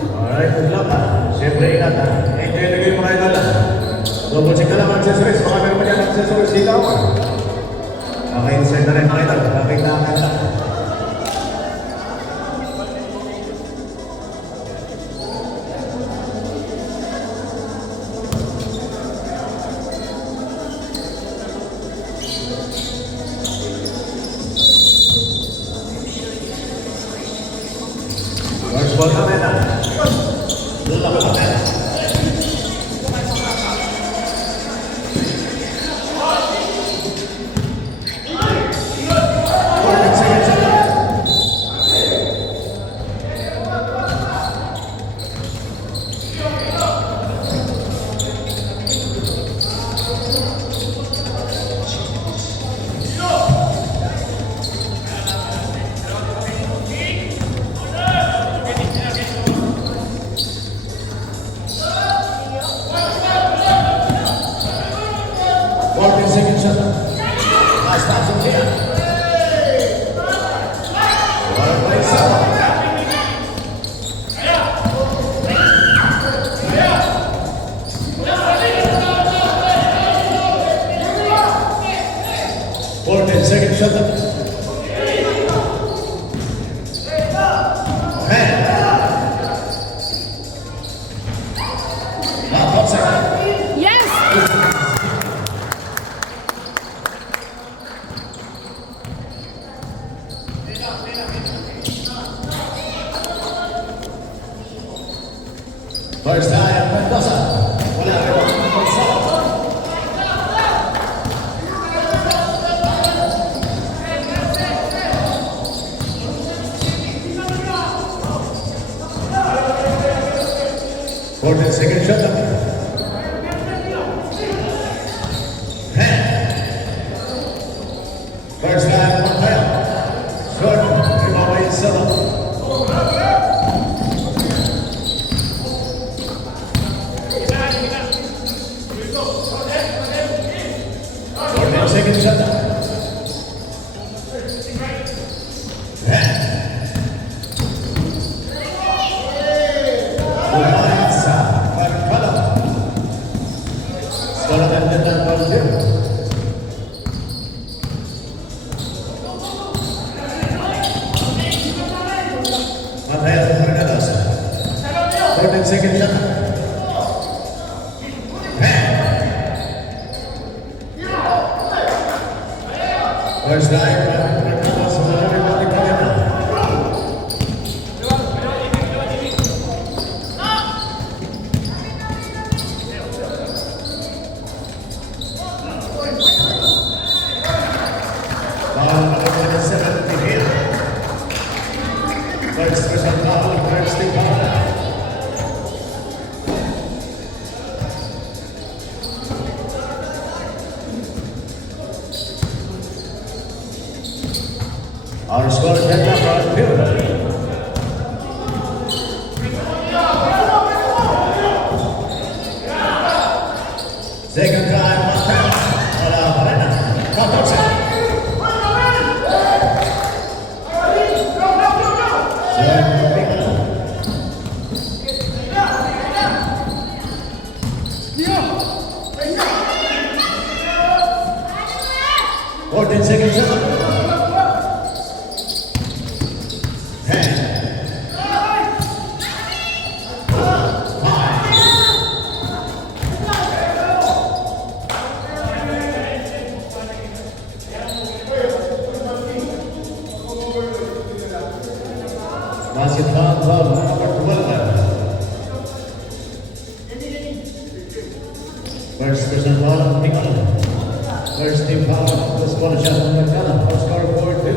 Alright, good luck ha. Siyempre ingat ha. Enjoy na game mga idol ha. Double check na lang accessories. Baka meron pa dyan accessories dito ako. Naka-insert na rin mga idol. Nakita lang. First ball namin ha. Doon lang namin. Second shot. Last time from here. Well played, sir. 14 second shot. Man. Now, top second. Yes! First time, Mendoza. Wala rin ang Mendoza. Second shot. First time, one time. Short, Rimaway 7. Second shot. Second shot. First time, first special foul, first team foul. Our score is 10 for field. Second time, one time. Wala pa rin na. Kapatid. Second shot. Basket foul, number 12. First person foul, Nicole. First team foul, this one shot on McDonough. Our score 4-2.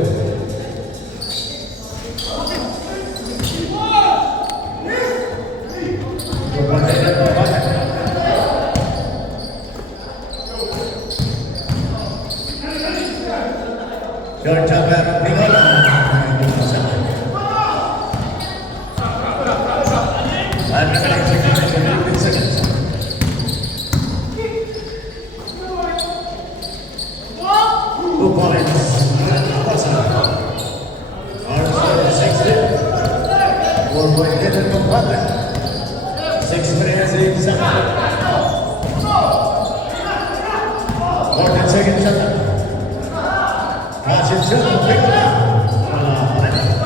Short jumper, Nicole. And the next 15 seconds. Two points. Our score is 60. 4 point empate. 6 minutes in second. 14 seconds shot. Catch it shot. Pick it up.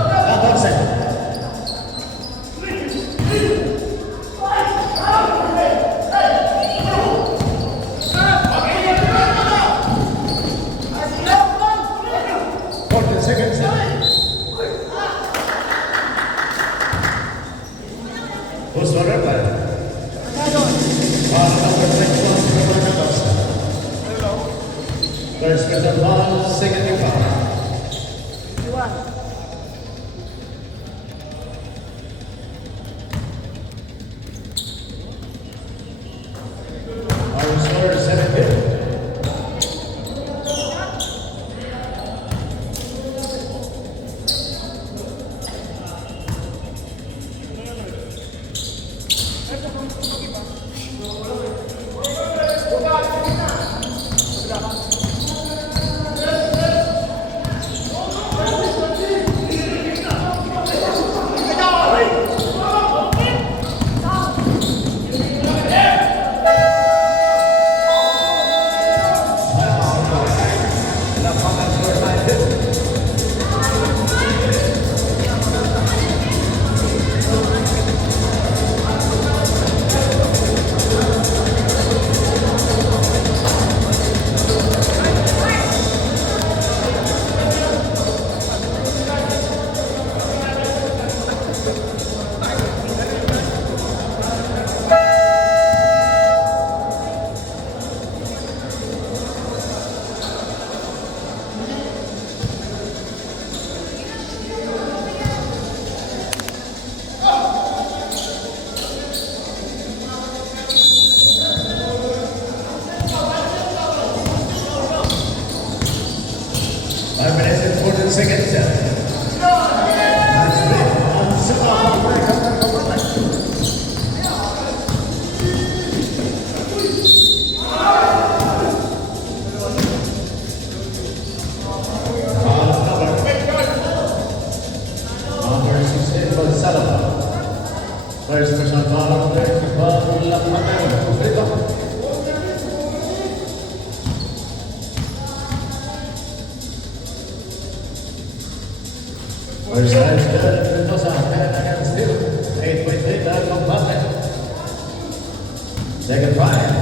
Wala pa rin. 14. Who's the runner? Number 21, Fernando Costa. First with the ball, second and foul. Our score is 7-2. Seconds. Number 16 for Salama. First personal foul of the First time scored Mendoza, 10 against 2. 8.3 down from Butler. Second five.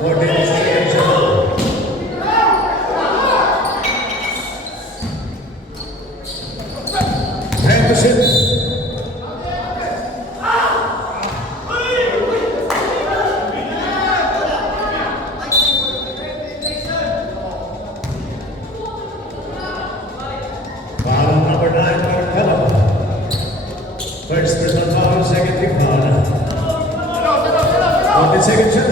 14 seconds shot. Time to sit. Foul number 9 for Hello. First personal foul, second team foul. 14 seconds shot.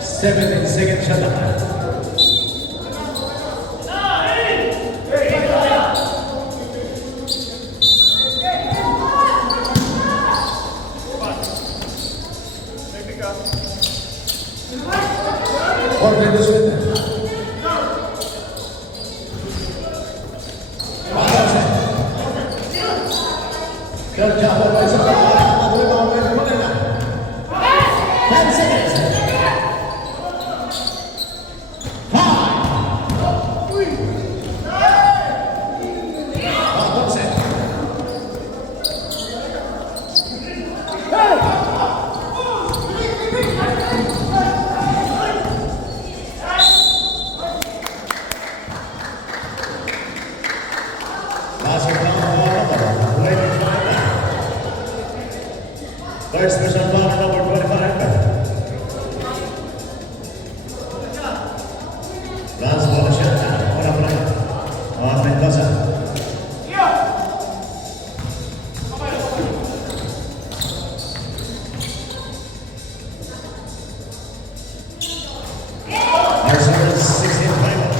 Seven second shot. Jorge de Suete. Good job, boys. 10 seconds. 5 First person foul number 25. Last ball shot. Wala pa rin. Ahmed Basa. Arsenal 16 final.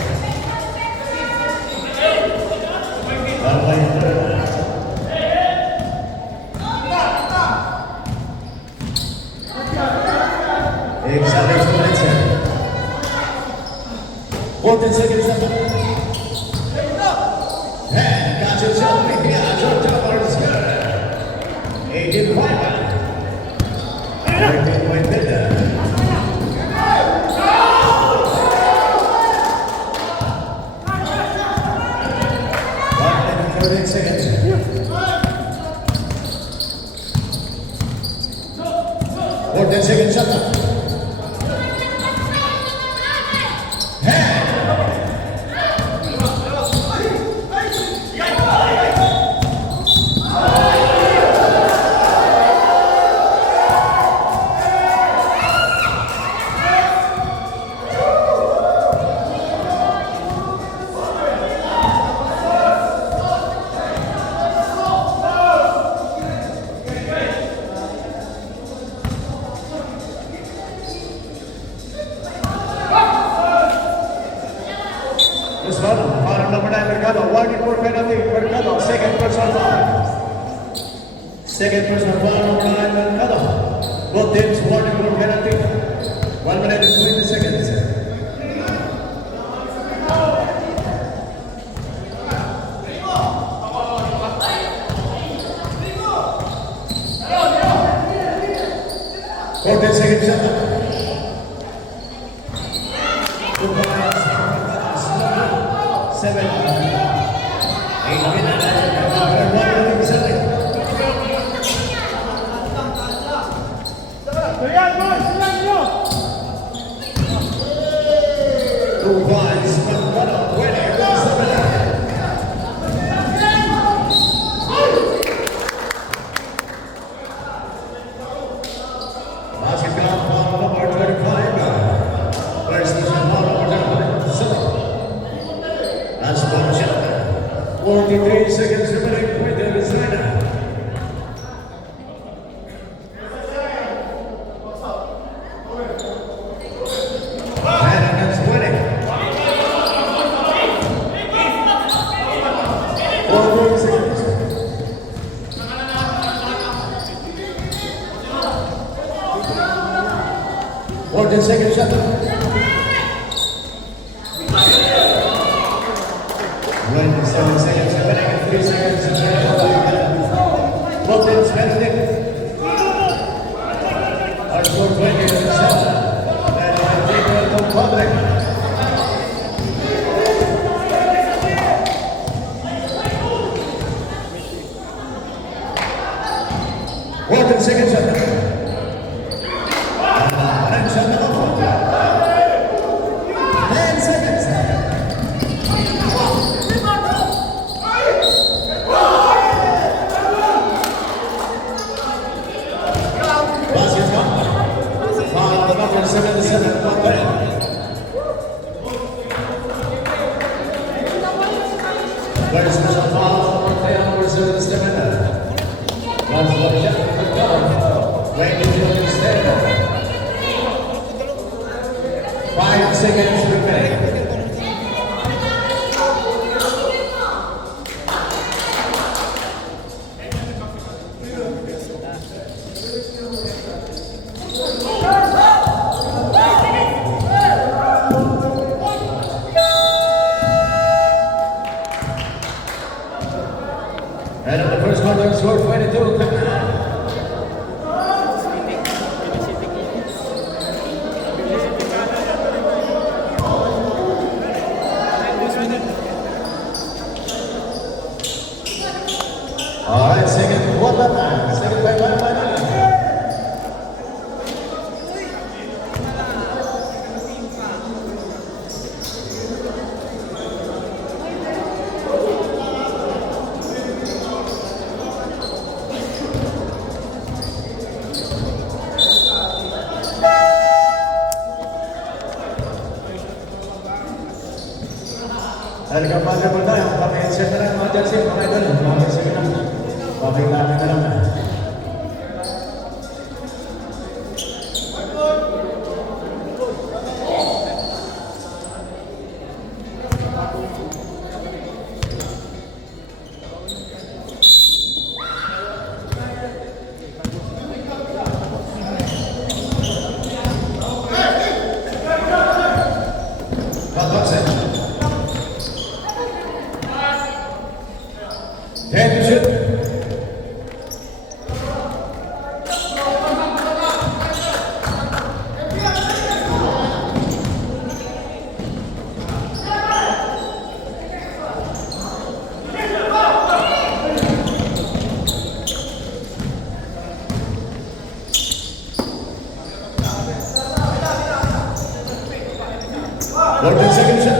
Exactly 2 minutes in. 14 seconds left. And got yourself a $18 score. 18 point. 13 point bidder. Seconds. 14 seconds shot. This one, foul number 9, Mercado. 1-4 penalty, Mercado. Second personal foul. Second personal foul, number 9, Mercado. Both teams, 1-4 penalty. 1 minute and 20 seconds. Fourteen seconds shot. 2 points. 7. 8 minutes. 2 points. Basketball foul number 25. First is foul number 7. That's one shot. 43 seconds remaining with the designer. And that's 20. 4 seconds. 14 seconds shot. 27 seconds remaining. 3 seconds remaining. Both teams penalty. Our score 20 is 7. And I think we'll go public. 5 seconds remaining. And in the first quarter, score 22. All right, second quarter now. Second by one. Harga pada benda yang pakai cedera macam sih pakai dulu, pakai sekian, pakai tangan dalam. Second shot.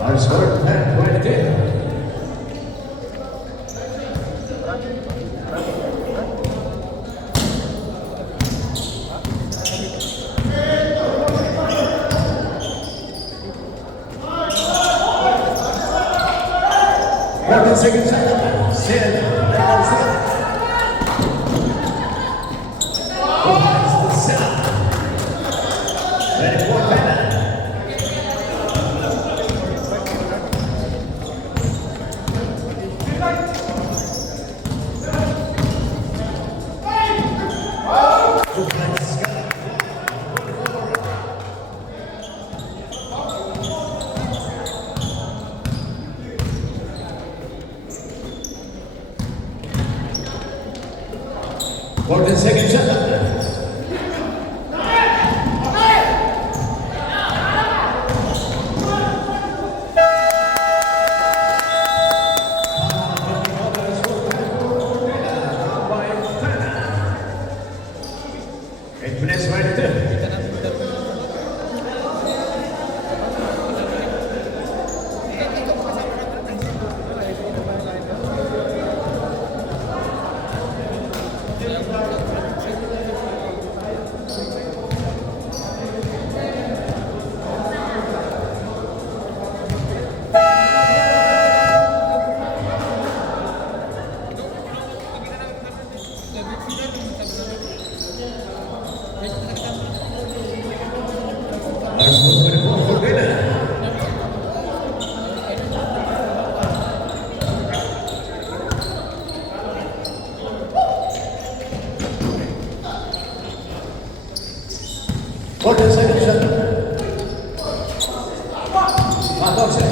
Our score 10-22. Second shot. For the second shot. For the second shot. Matokse.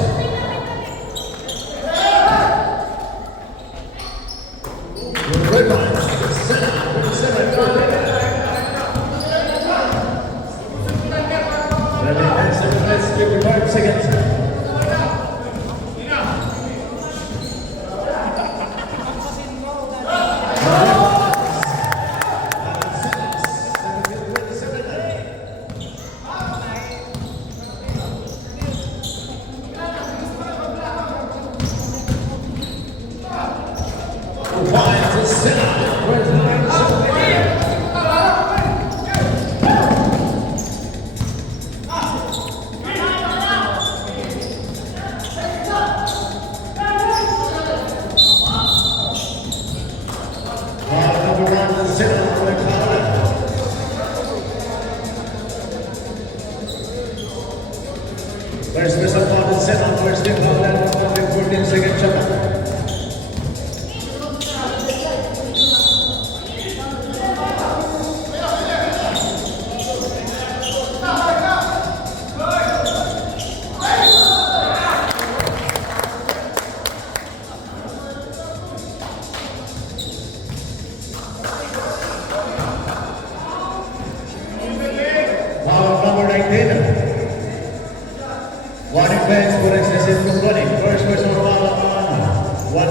Red line. Let's give it 5 seconds.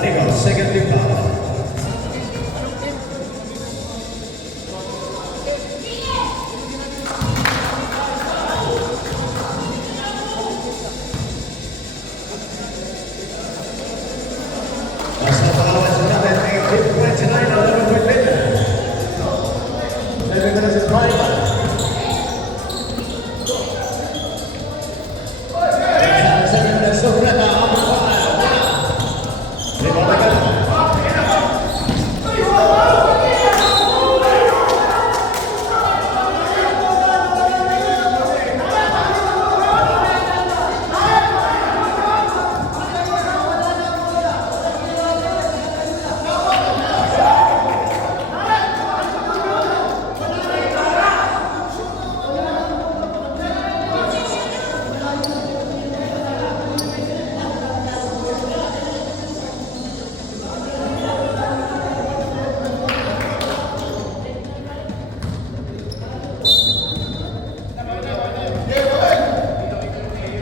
Nico, second team foul. Nasa palawan sa natin ay 8.9 na 11 later. 11 minutes is final.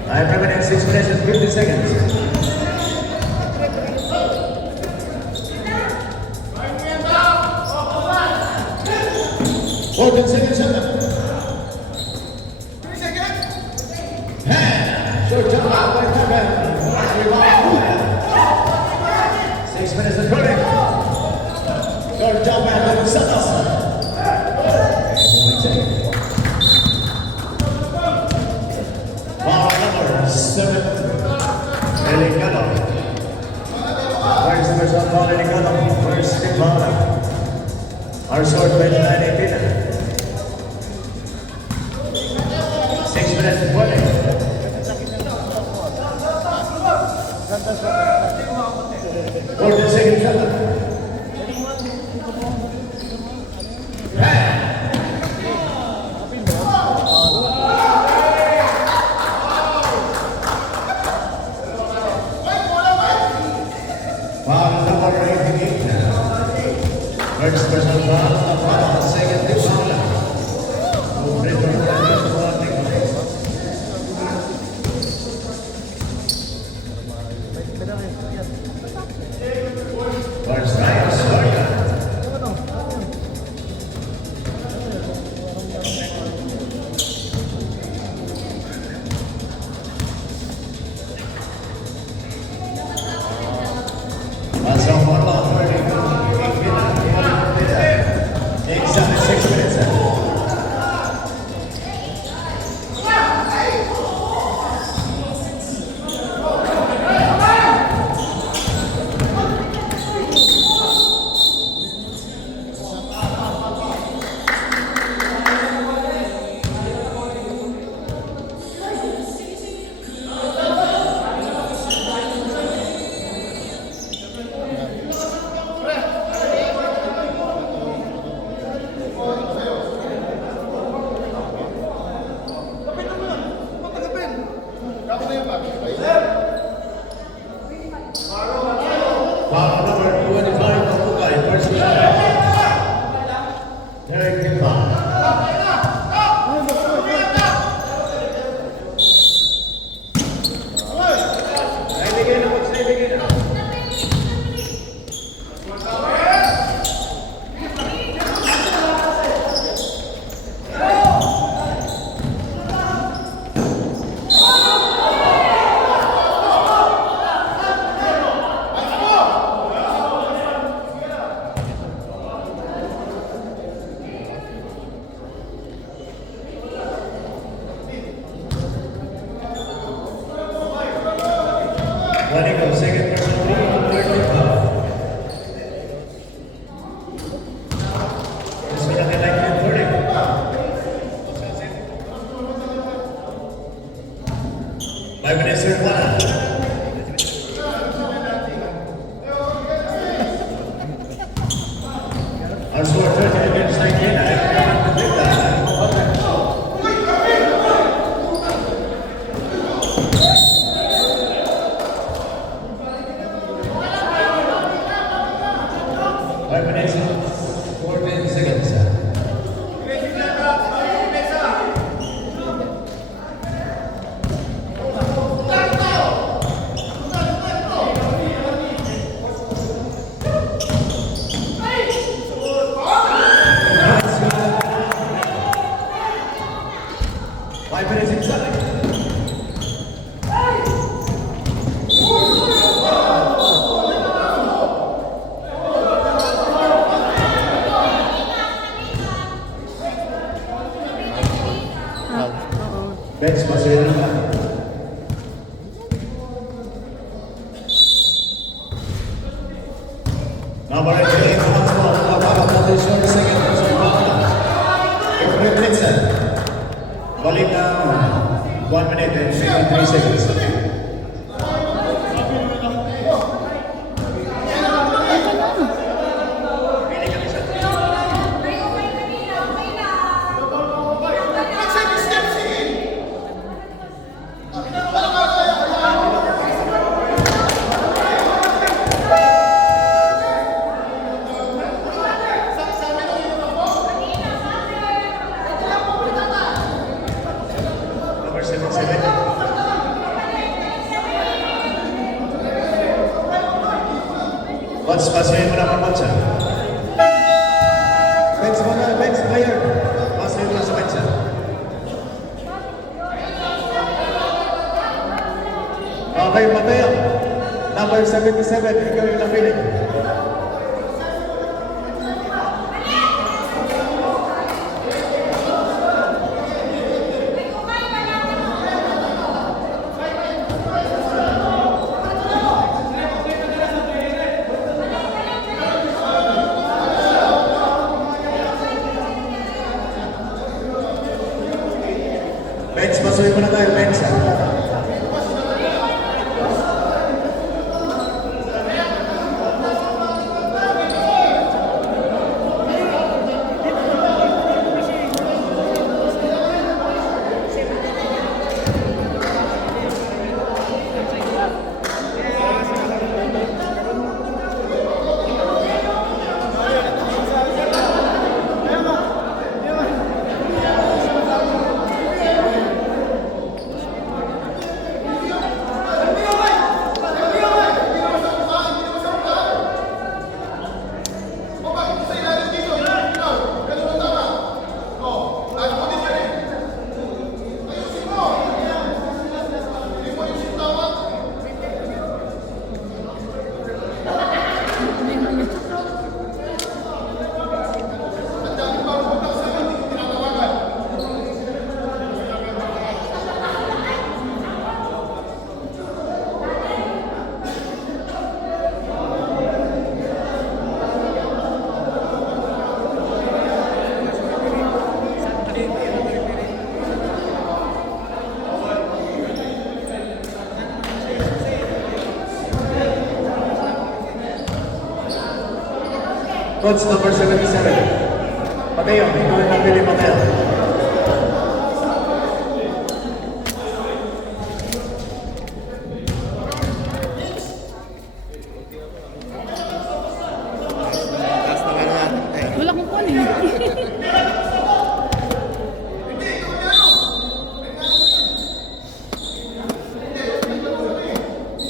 Time remaining 6 minutes and 50 seconds. Fourteen seconds left. 3 seconds. Short jump out by Tucker. 6 minutes and 30. Short jump out by Santos. Foul number 7. Delicado. First number 7 foul Delicado. First team foul. Our short 29-18. 6 minutes and 20. 14 seconds left. Foul number 88. First personal foul, second team foul. First time, Sparta. Exactly 6 minutes. Foul number 25, Pagugay, first round. Derek Timba. Naibigay na, coach, naibigay na. Nico, second personal foul, third team foul. This is nothing like 10-30. 5 minutes and 1 out. Our score 30 against 19. I have to predict that. Bench, masaya na lang. Number 8, position, second person, Efren Blitzen. Balik na 1 minute and 53 seconds. Number 77. Once pasahin mo na pagpatsa. Bench mo na, bench player. Pasahin mo na sa bench. Okay, Mateo. Number 77, ikaw yung napili. Bench, pasuhin mo na tayo, bench. Coach number 77. Mateo, ikaw yung napili, Mateo. Wala kong kunin.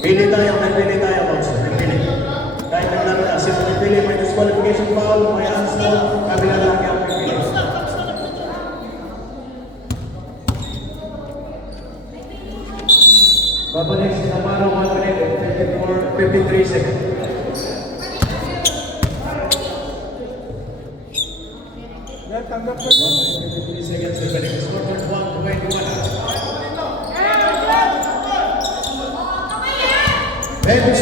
Pili tayo, Coach. Pili. Kahit naglaro na, sino nagpili, may disqualification foul, may unstop, kabila lang yung pipili. Babalik si Namaro, 1 minute and 53 seconds. Tanggap ko 53 seconds, depending on score, 1-21. Bench.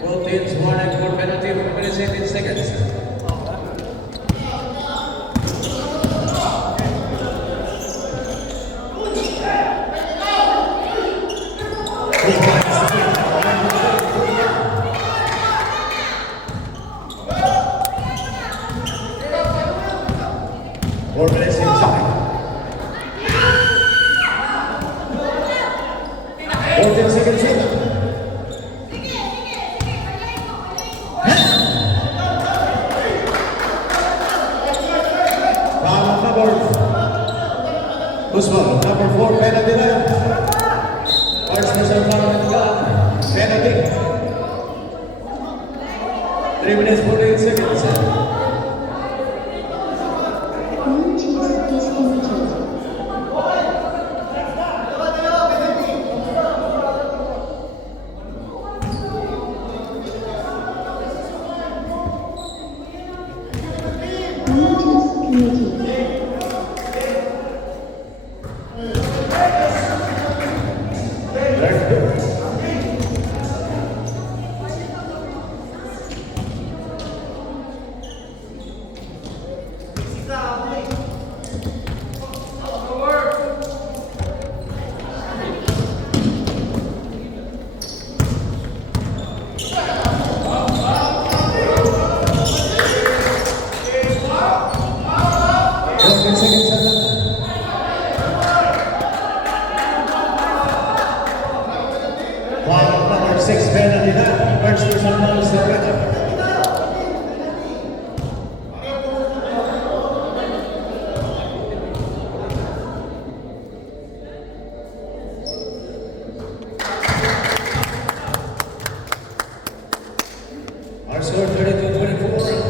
Both teams warning for penalty for 27 seconds. Four minutes inside. 14 seconds in. personal foul in the penalty. 3 minutes 48 seconds. Blue team disconnected. Six penalty na. First person foul sa Reto. Our score 32-24.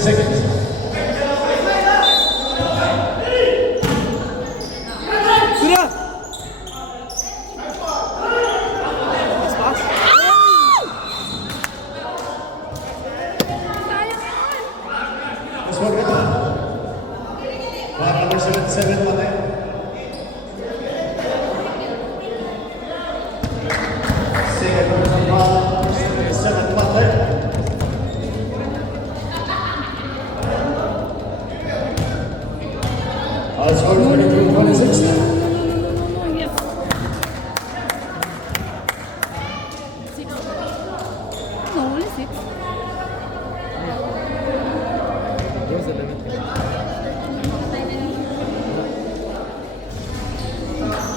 Seconds. Let's work it on. Bar number 77 patay. Second person foul, 77 patay. Our score 22-26. Yes. 6. No, only 6.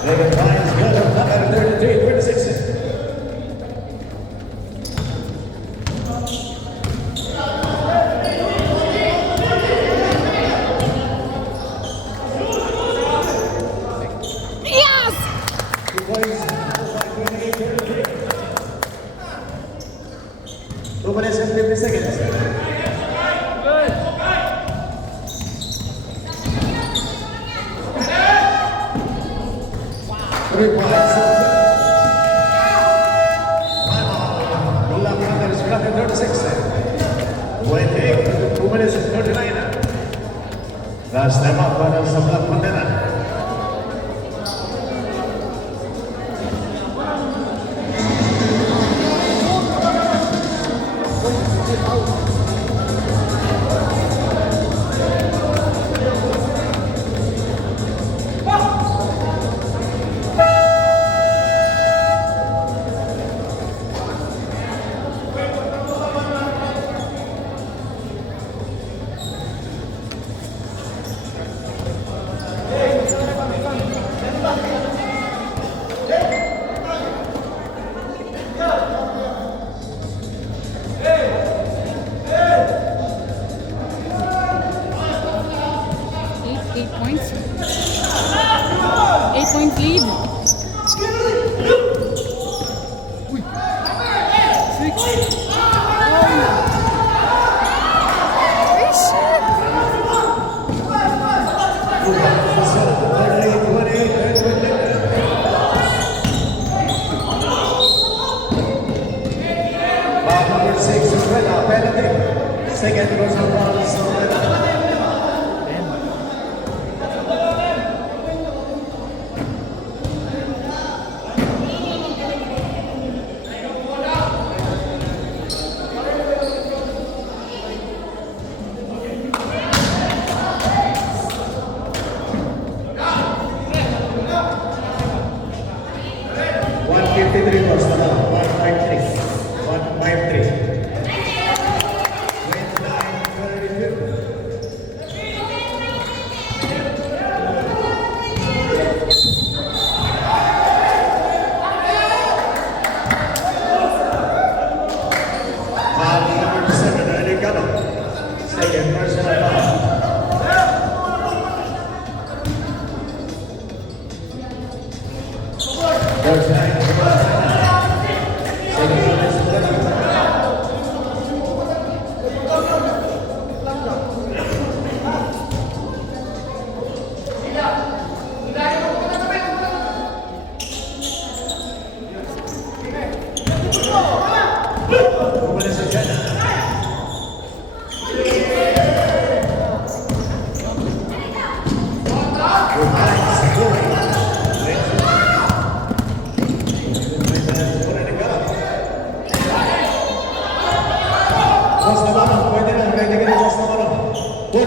David Lyons goes up number 33-26. Yes! 2 points. 2 minutes and 50 seconds. Three points. Golden Panthers got 36. 28, 2 minutes and 39. The step up para sa Black Pantera. Eight points. 8 point lead. 6. Number 6 is Reda, penalty. Second personal foul is Reda. First line, second line. Umalis sa China.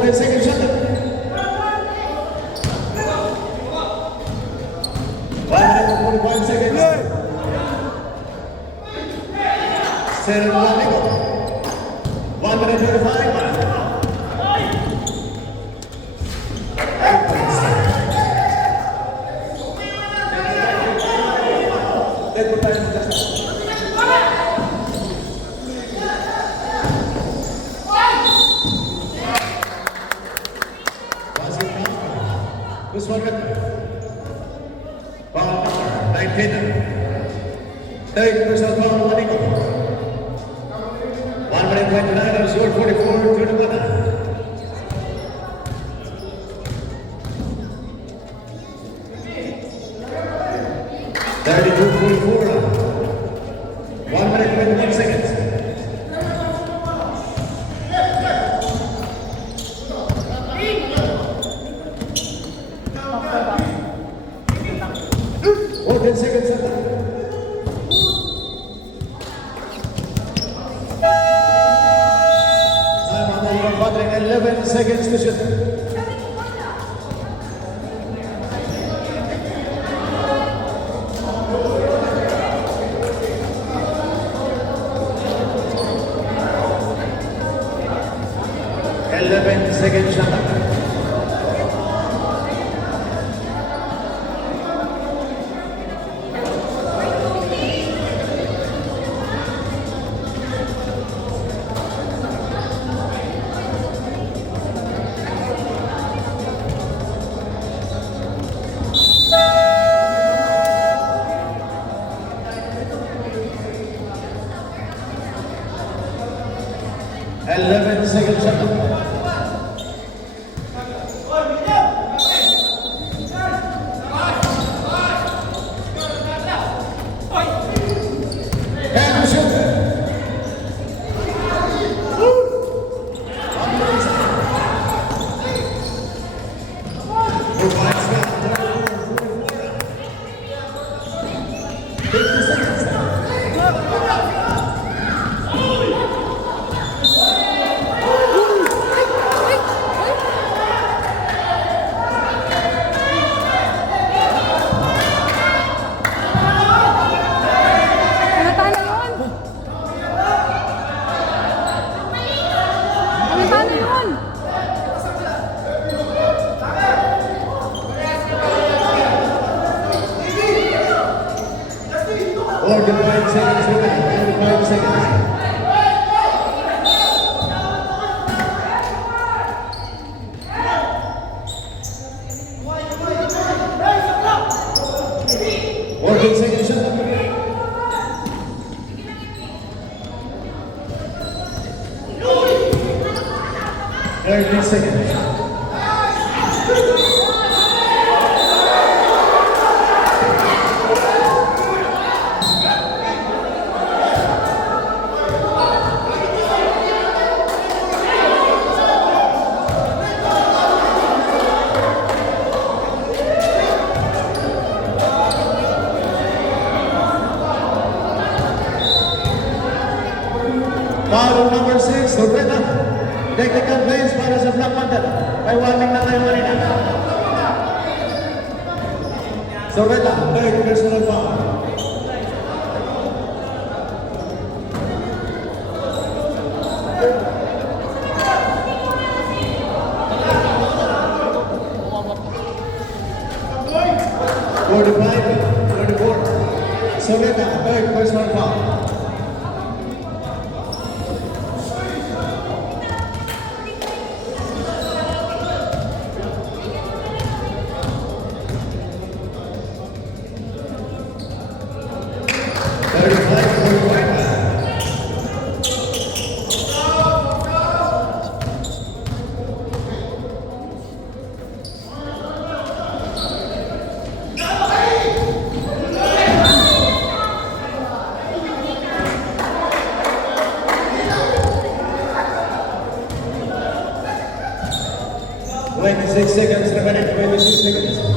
Second shot. 5:45 seconds. Zero to 1 minute 35. Let's go time. This one foul number 19. Take personal foul, Manico. 1 minute 29 on score 44-21. One minute 21 seconds. Oh, 10 seconds. Time on the clock, 11 seconds to shoot. Second shot. Second shot. Foul number 6, Sorveta. Technical plays para sa Black Panther. May warning na tayo kanina. Sorveta, third personal foul. Sorveta, third personal foul.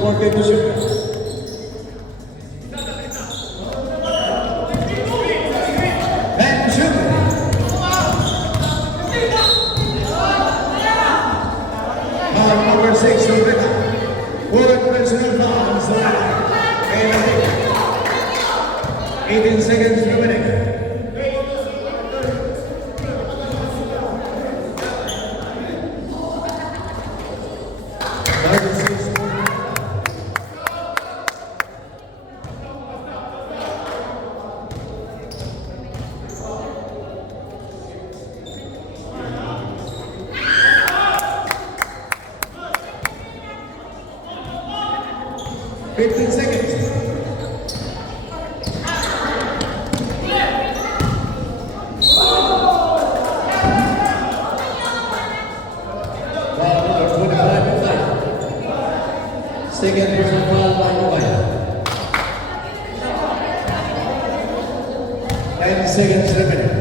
14 to shoot. And shoot. Foul number 6, Loretta. Fourth personal foul, Loretta. And 18 seconds remaining. Fifteen seconds. Foul number 25 to play. Second personal foul by Mobile. 10 seconds remaining.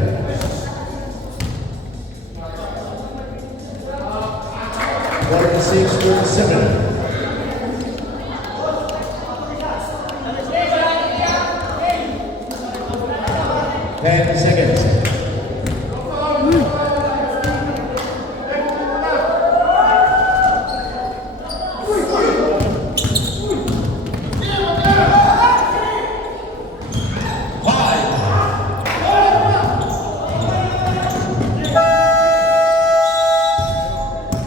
Forty-six, 47. 10 seconds.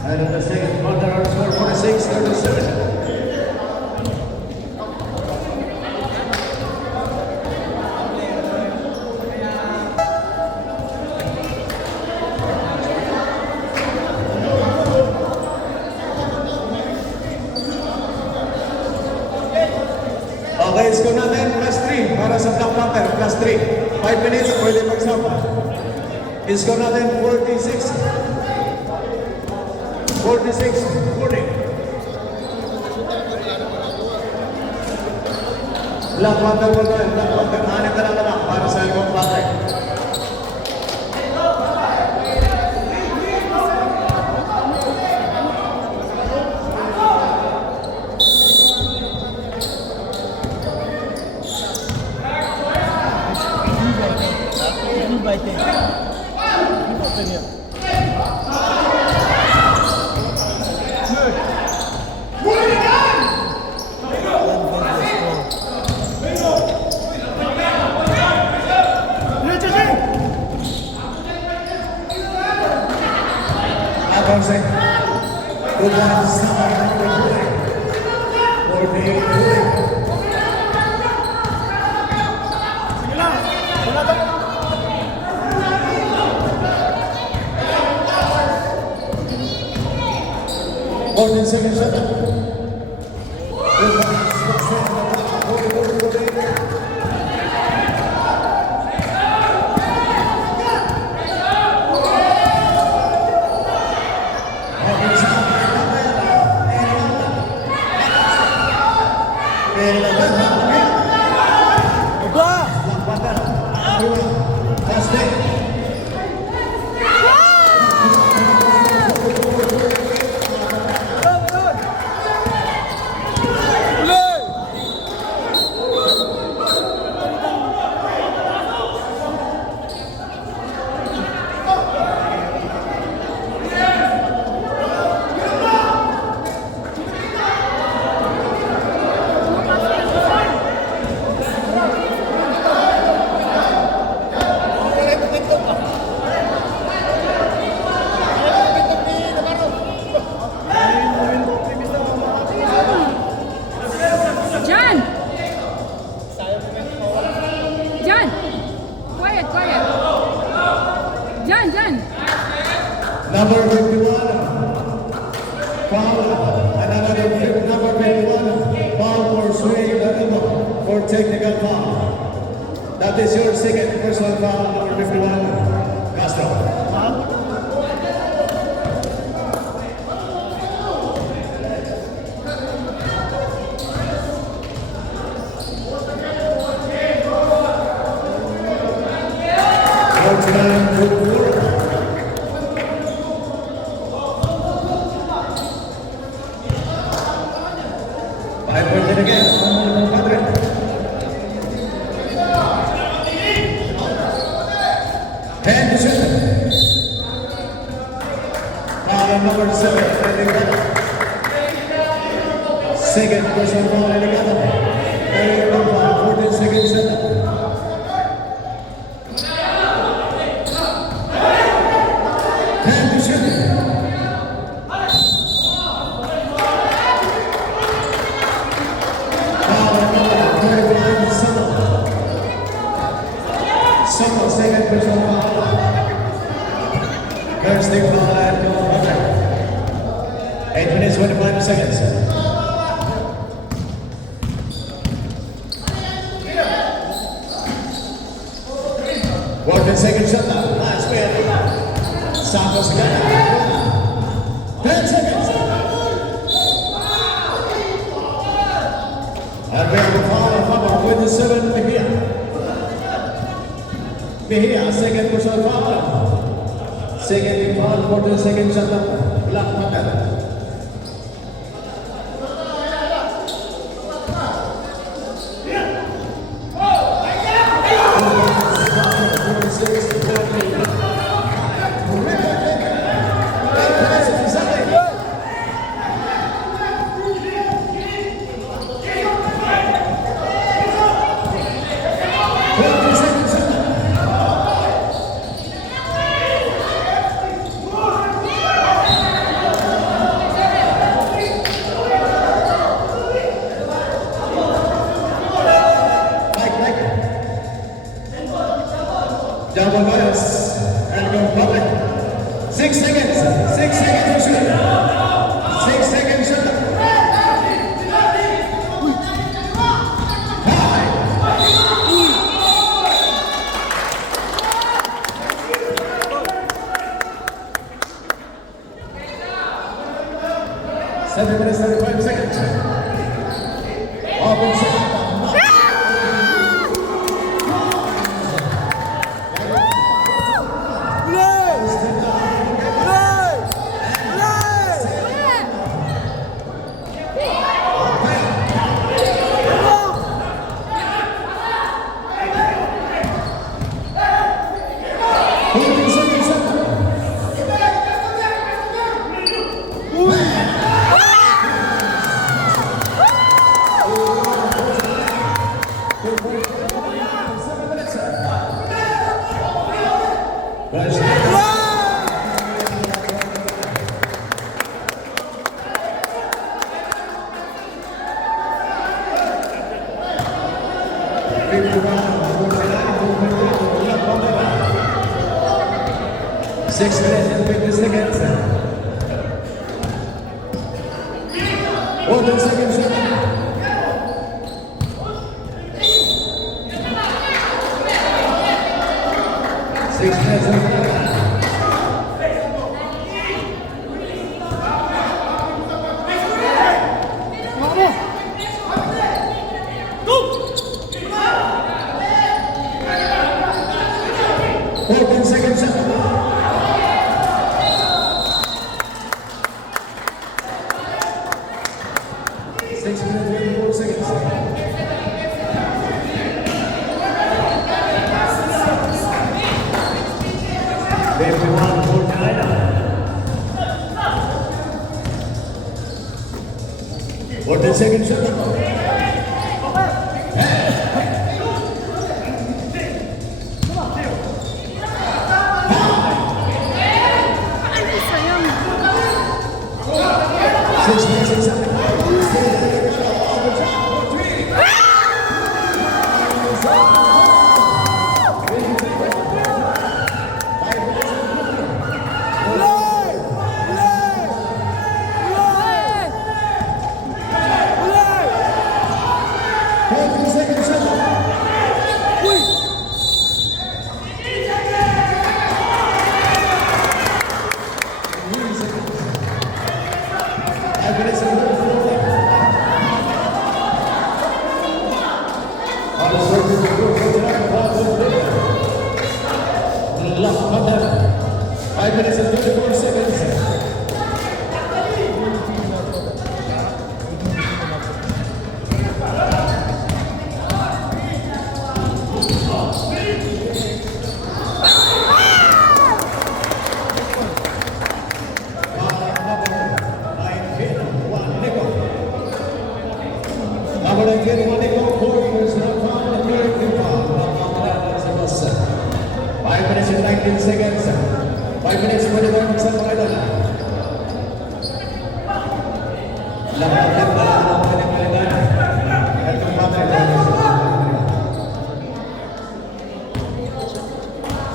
And in the second quarter, score 46-37. Okay, score natin, +3 para sa Black Panther, +3. 5 minutes, pwede magsama. Score natin, 46. 46, 40. Black Panther po tayo, Black Panther. Hanip na lang para sa ibang Panther. Avanse. Good one, number 48. Golden second shot. Good one, 44. Number 51, foul. Another number 51, foul for Sway Latino for technical foul. That is your second personal foul, number 51, Castro. 5 points in again. Madrid. And the shooter. Foul number 7. Second personal foul in again. 14 seconds. And the shooter. Someone second personal foul. First thing foul and no contact. 8 minutes 25 seconds. What the second shot now? Last spin. Santos again. 10 seconds. And we have a foul of 27 Mejia. Mejia, second personal foul. Second foul for the second shot of Black Panther. Double bonus and go public. 6 seconds. 6 seconds to shoot. 6 seconds shot. 7 minutes 35 seconds. Open shot. Six minutes and 50 seconds. 1 second shot. Six minutes and 50 seconds. What the second shot?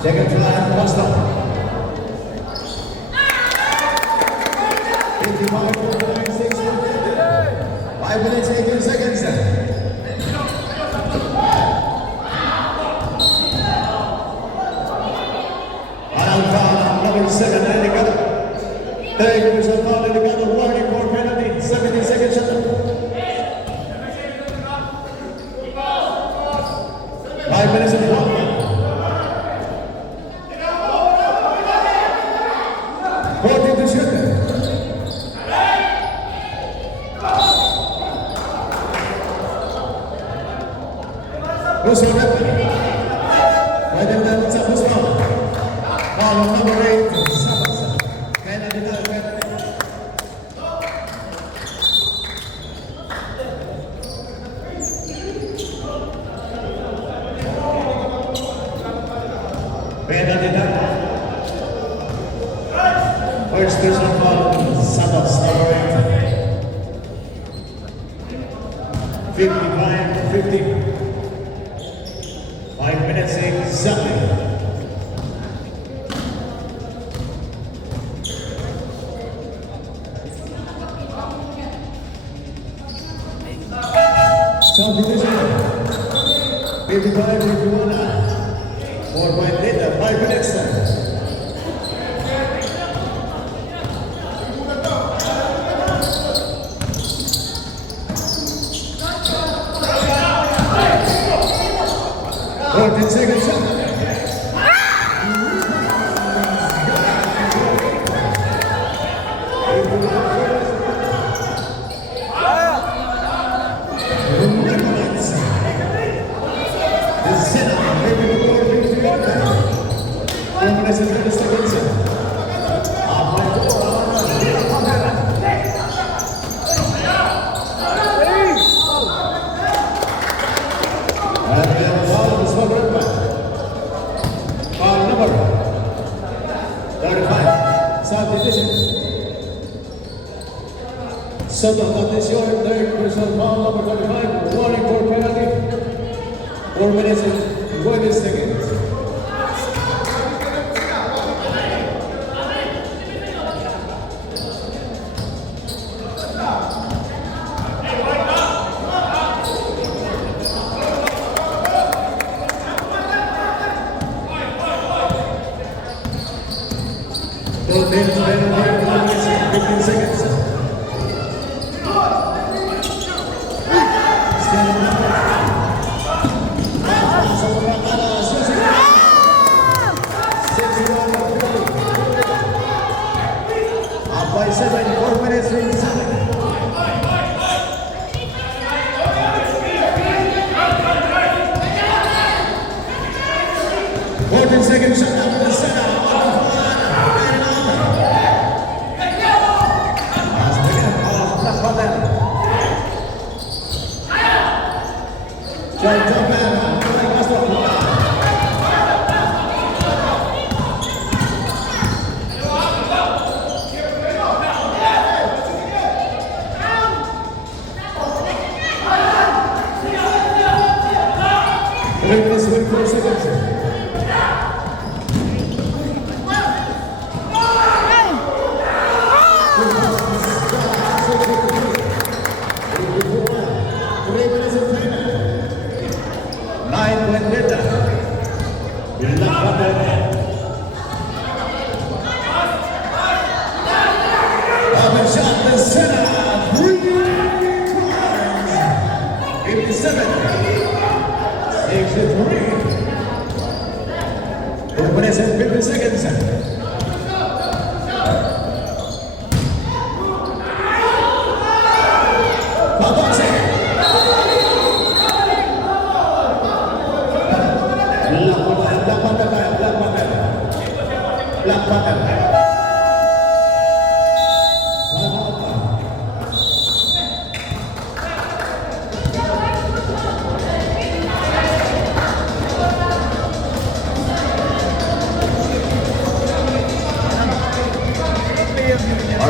Second try, last up. 55.96. 5 minutes, 18 seconds. Final foul, number 7, indicado. Third personal foul, indicado. Warning for penalty. 17 seconds shot. 5 minutes and a half. 14 to shoot. Russo referee. Pwede na natin sa Russo. Foul on number 8. Sabas. Penalty na penalty. Penalty na. First personal foul, Sabas, number 8. 55-50. 5 minutes exactly. Subdivision. 55-51. 4.8, 5 minutes. Fourteen seconds. Soto, that is your third personal foul, number 35, warning for penalty. 4 minutes and 20 seconds. Both teams penalty, 1 minute and 15 seconds. By 7, 4 minutes, 3 seconds. Seconds shut down the center.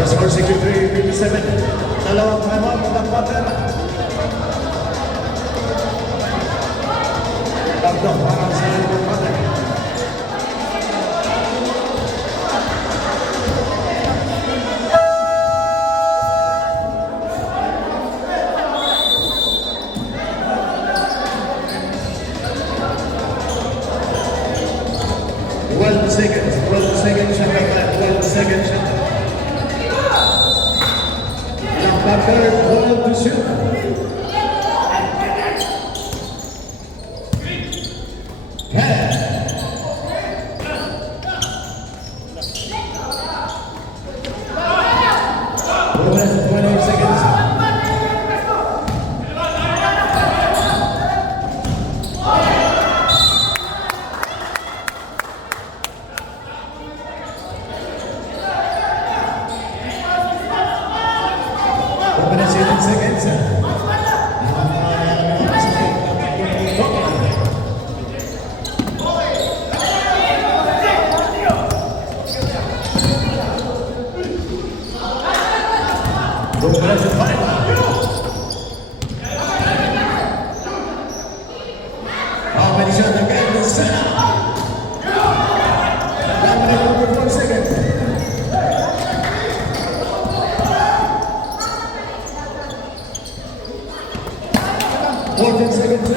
Score 63-57. Dalawang timeout, Black Panther. Tatlo para sa Black Panther. 14 seconds.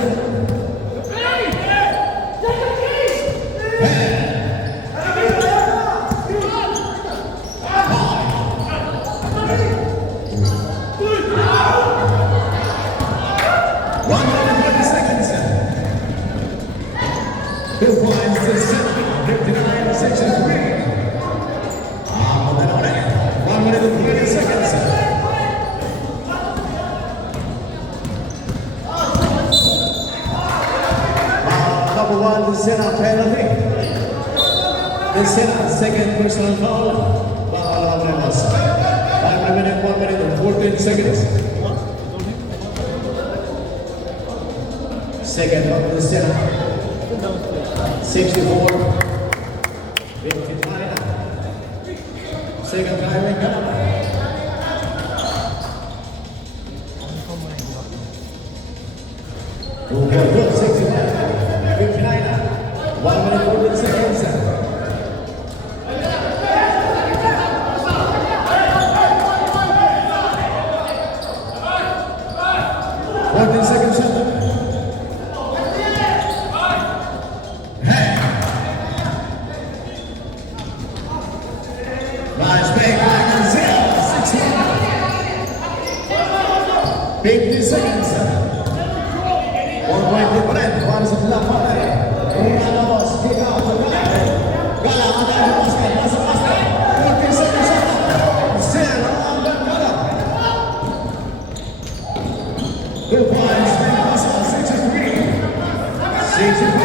One minute, 20 seconds. 2 points to 59, 63. 1 minute and 20 seconds. Number one, the Senna penalty. The Senna second personal foul. One minute and 14 seconds. Second of the Senna. 64. 55. Second time. Good, 65. 59. 1 minute 14 seconds. 14 seconds. Nice big back and 0. 50 seconds. 1 point different. One is a flap on it. Una, dos, kick out. Gala, mata, basket, basket. 14 seconds. 0, Gala. 2 points. 63. 65.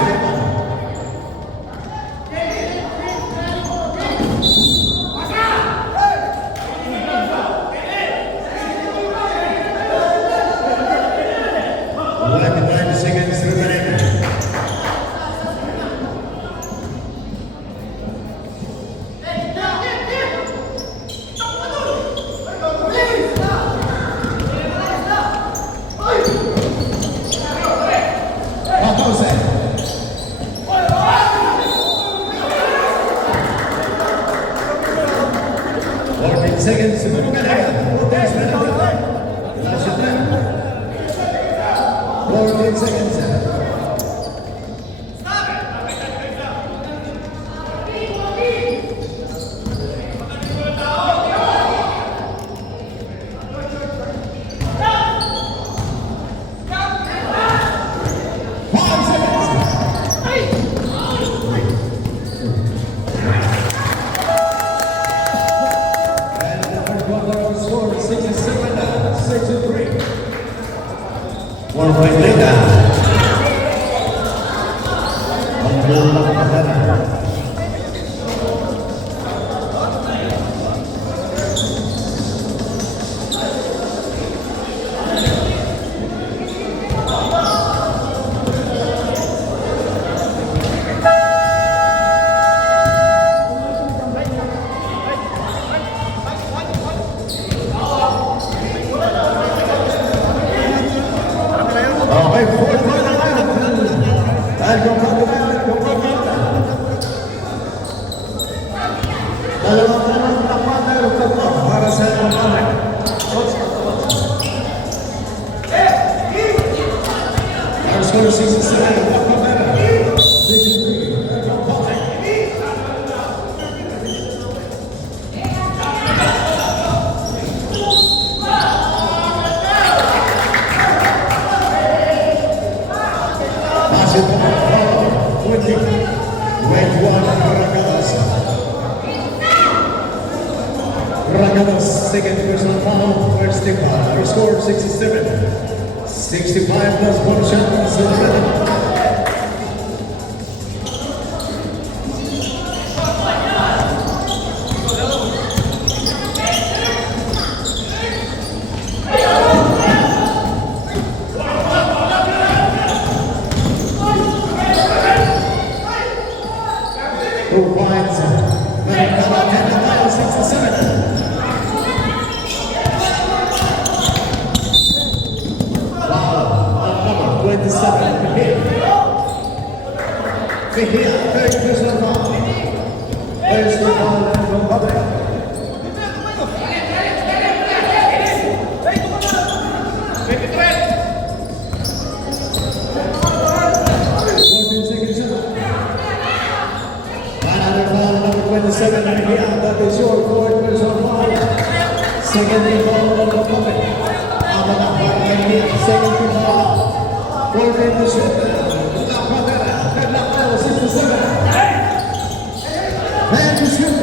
Seconds. 14 seconds. Score 67-63. 1 point later. Okay, 4 point Dalawang tapat para sa pamamay. Our score is 67. 63. Basketball. 20. Wave 1 Ragadas, second personal foul, first tip foul. Our score 67. 65 plus 1 shot plus 11. Points. 67. Wow, 27. Fihia, third personal foul. First foul from Public. 57 Mejia, that is your fourth personal foul. Second team foul on the puppet. Abang Mejia, second team foul. 14 to shoot. Headlock foul, 67. And to shoot.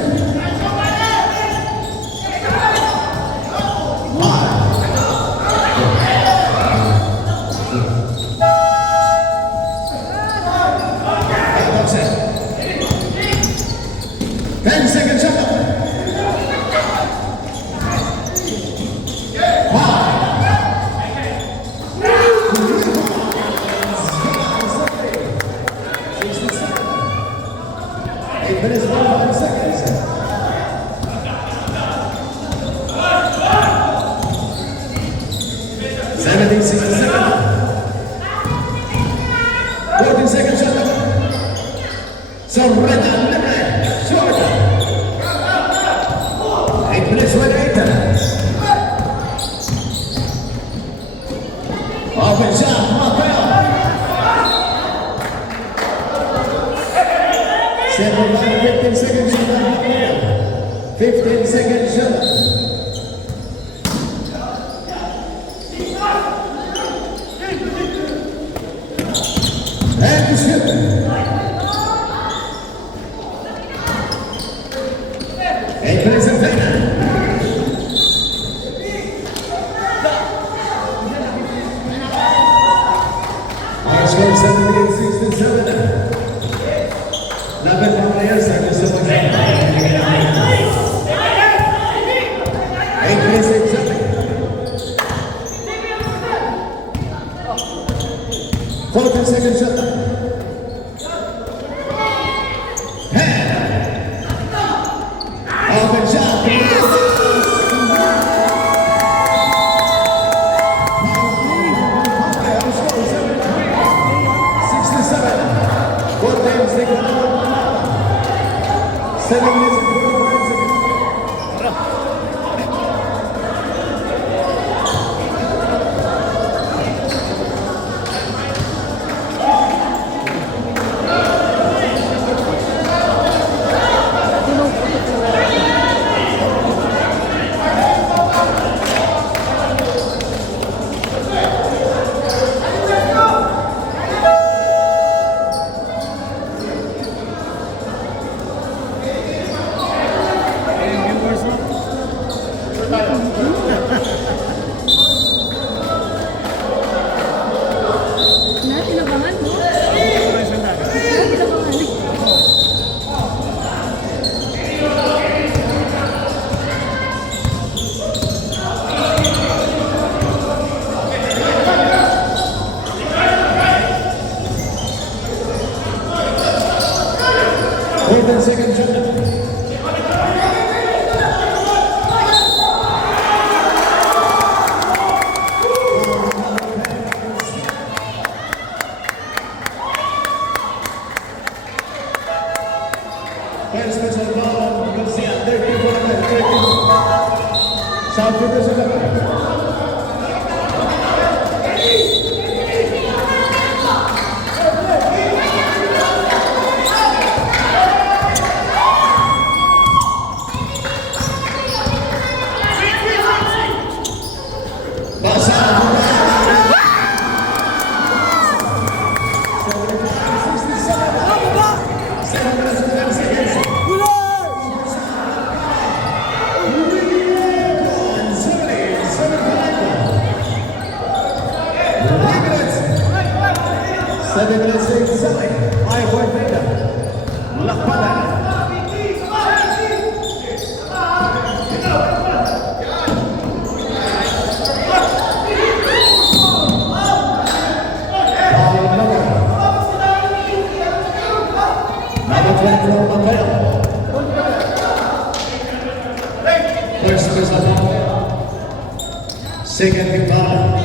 Second team foul.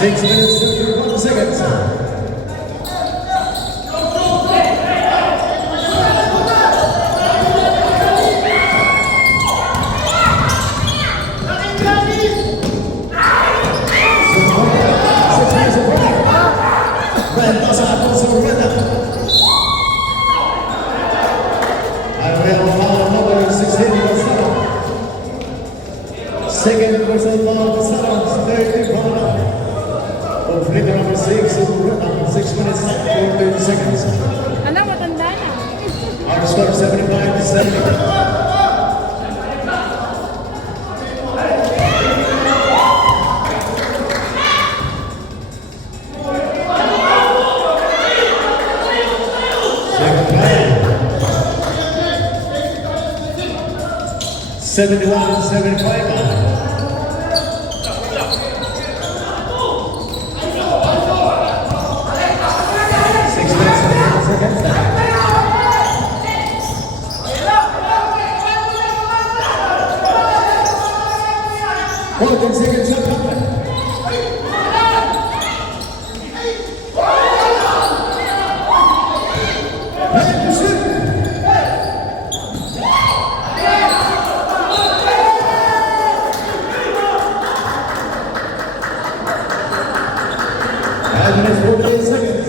6 minutes 51 seconds. Mendoza puso rhythm. And we have foul number 16 for Salon. Second person foul for Salon, third foul. For free throw number 6 rhythm, 6 minutes 14 seconds. Alam, matanda na. Our score 75-70. Second play. 71-75. 6 minutes and 10 seconds. 14 seconds shot clock. Ready to shoot. Five minutes, 48 seconds.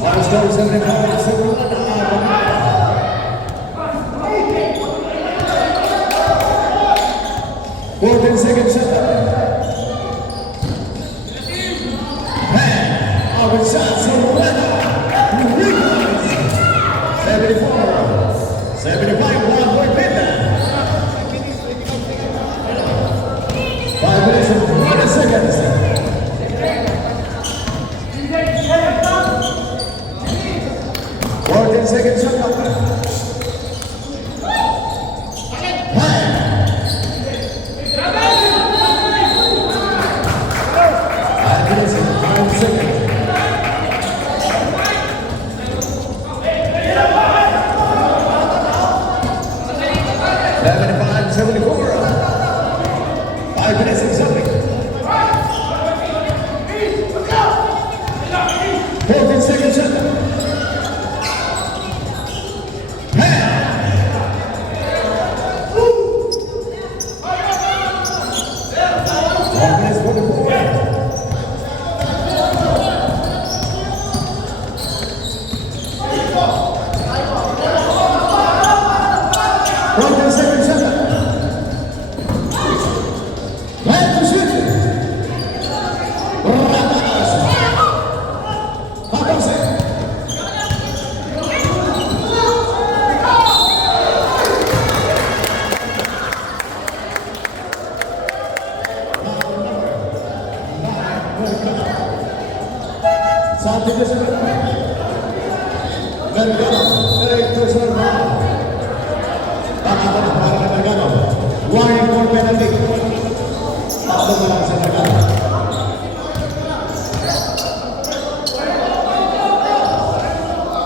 Final score 75-71. 14 seconds shot. And our shots are weather. Rebounds. 74. 75 1 point Vietnam. 5 minutes and 40 seconds. 14 seconds shot.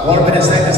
One minute, second.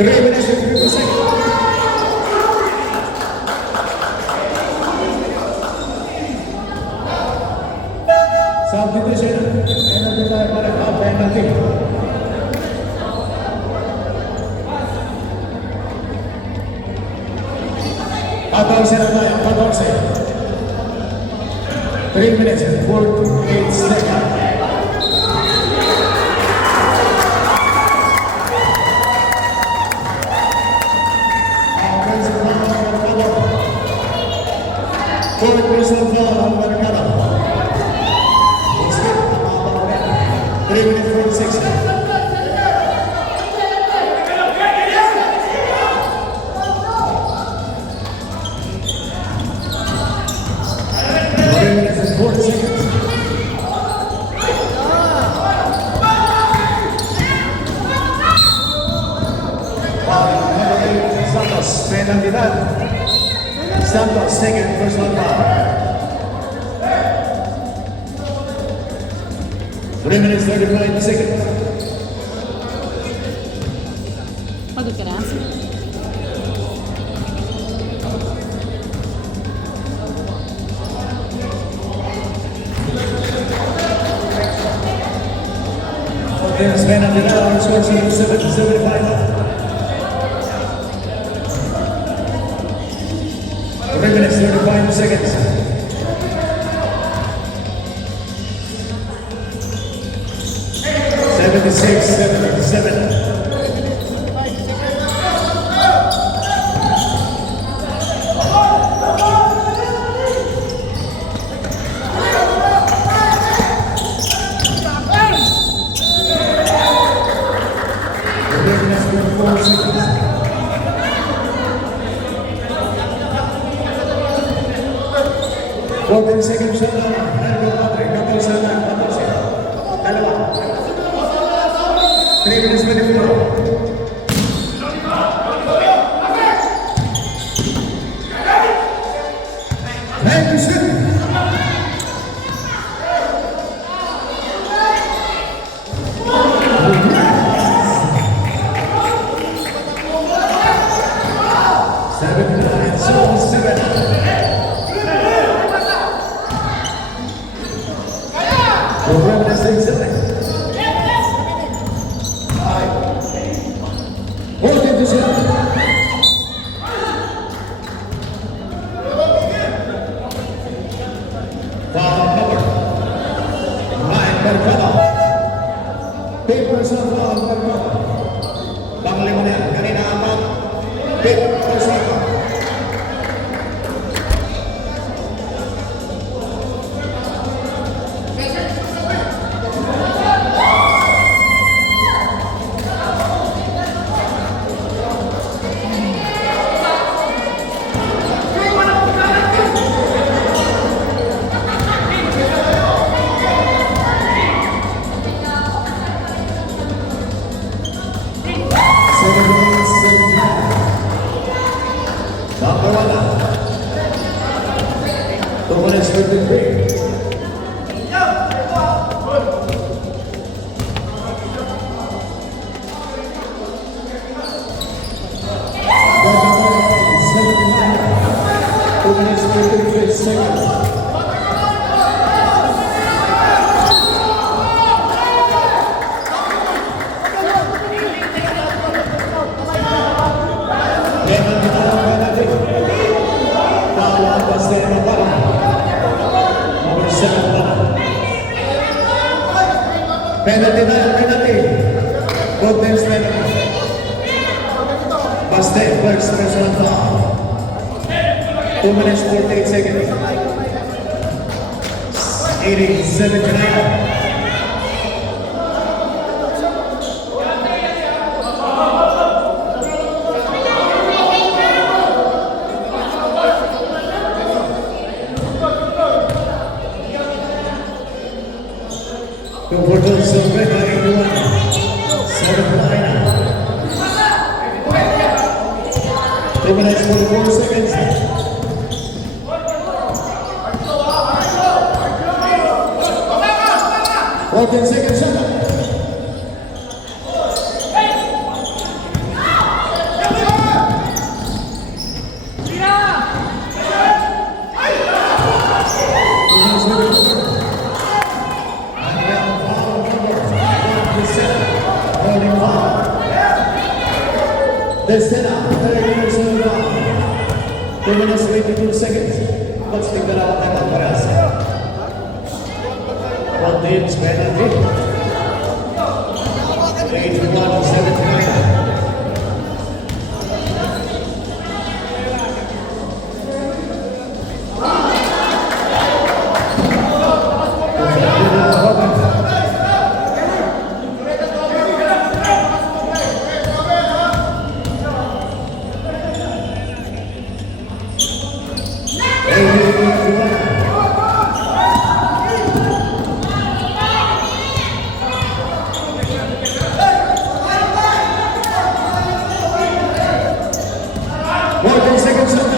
3 minutes and 50 seconds. Substitution. Penalty tayo para penalty. Patorse na tayo, 14. 3 minutes and 48 seconds. Fourth personal foul on Mercado. 3 minutes 46. Penalidad. Santos, second personal foul. 3 minutes 35 seconds. Oh, du kan answer. There's penalidad on score 75. 3 minutes 35 seconds. 76-77. Golden second shot na Marco Padre, 14 na 14. Dalawa. 3 minutes 24. Time to shoot. Papers of Panglima na yan. Kanina apat. Papers of penalty na, penalty. Golden's penalty. Baste, first personal foul. 2 minutes 48 seconds. 87-9. Portal Silvera 81, 7-9. 2 minutes 44 seconds. Golden second shot. teams penalty. 81-79. More than seconds left.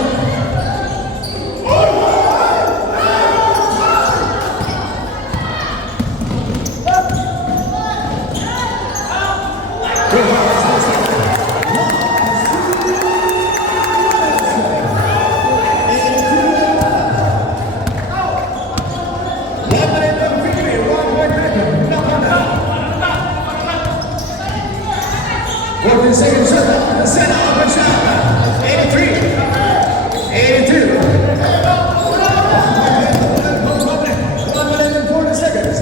More than seconds left. The center of the shot. 83. 82. 1 minute and 40 seconds.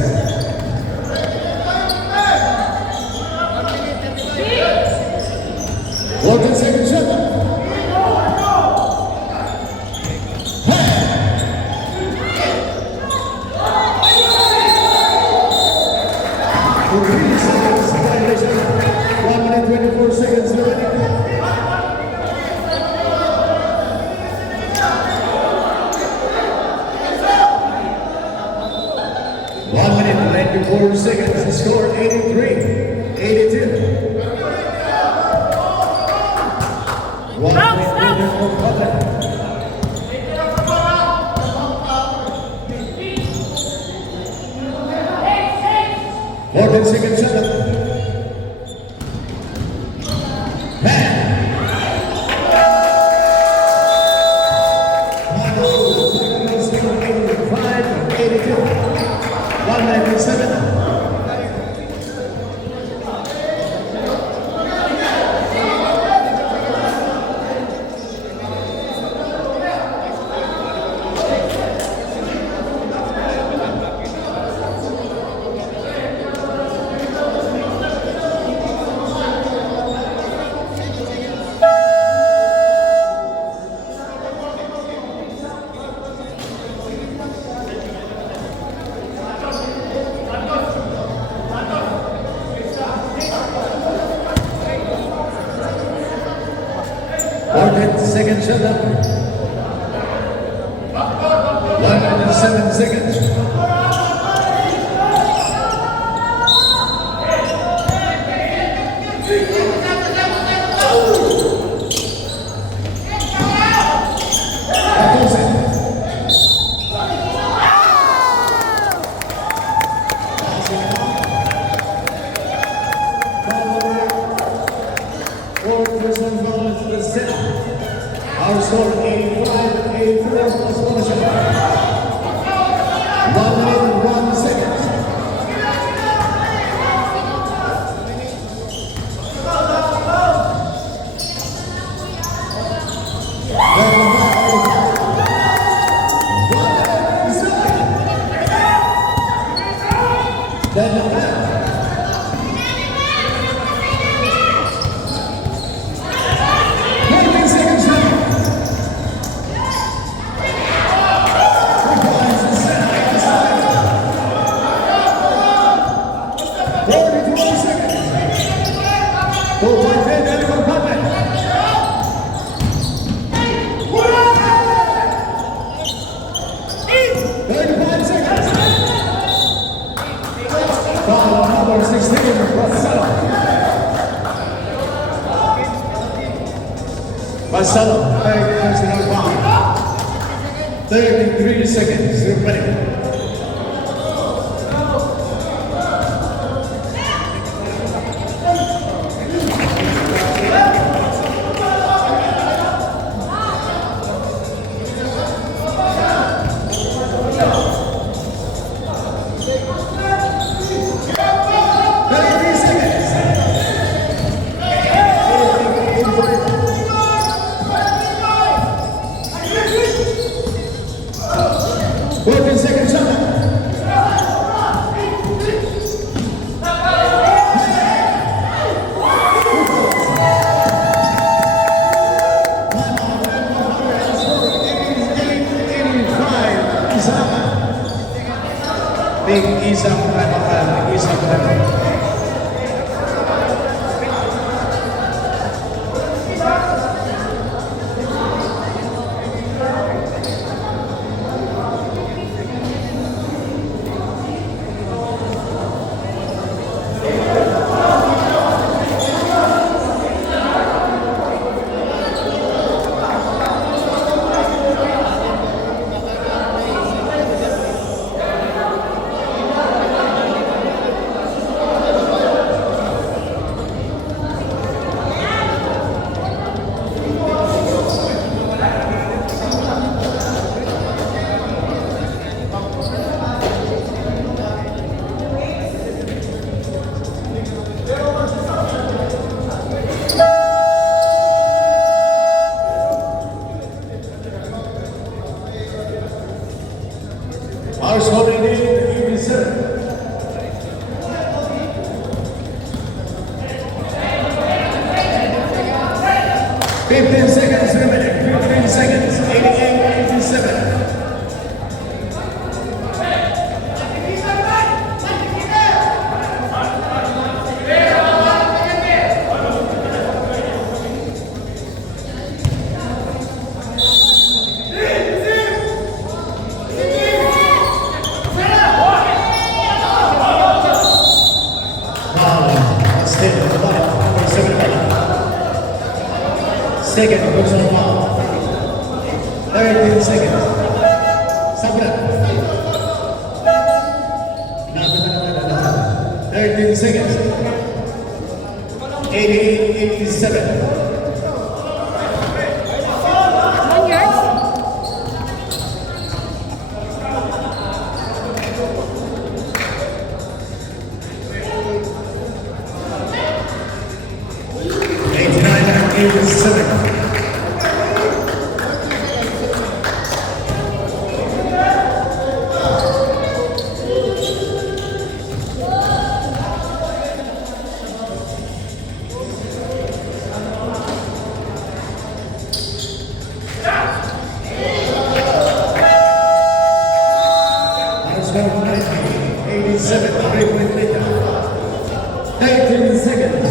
More than seconds left. Seconds, violation. 1 minute 24 seconds remaining. One minute and 94 seconds. The score 83, 82. 1 minute leader for Cotton. More than seconds left. More than seconds left. 107 seconds. Our score 85, 84 plus 1 shot. 1 minute and 1 second. Marcelo, personal foul. 33 seconds remaining. Seconds Isang time. Isang time. Our scoring is 87. 15 seconds remaining. 15 seconds. 88-87. Second personal foul. 13 seconds. Sabra. 13 seconds. 88-87. 1 yard. Seconds.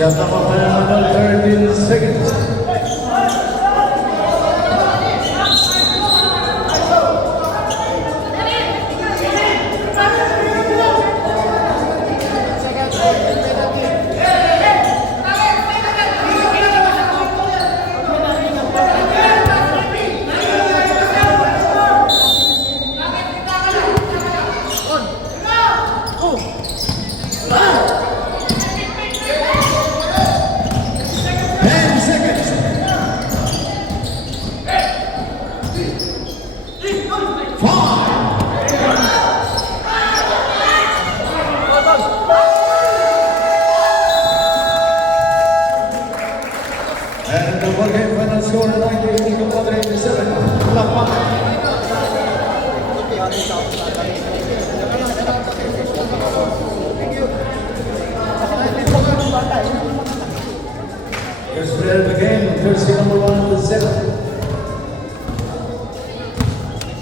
Shot up of another 13 seconds.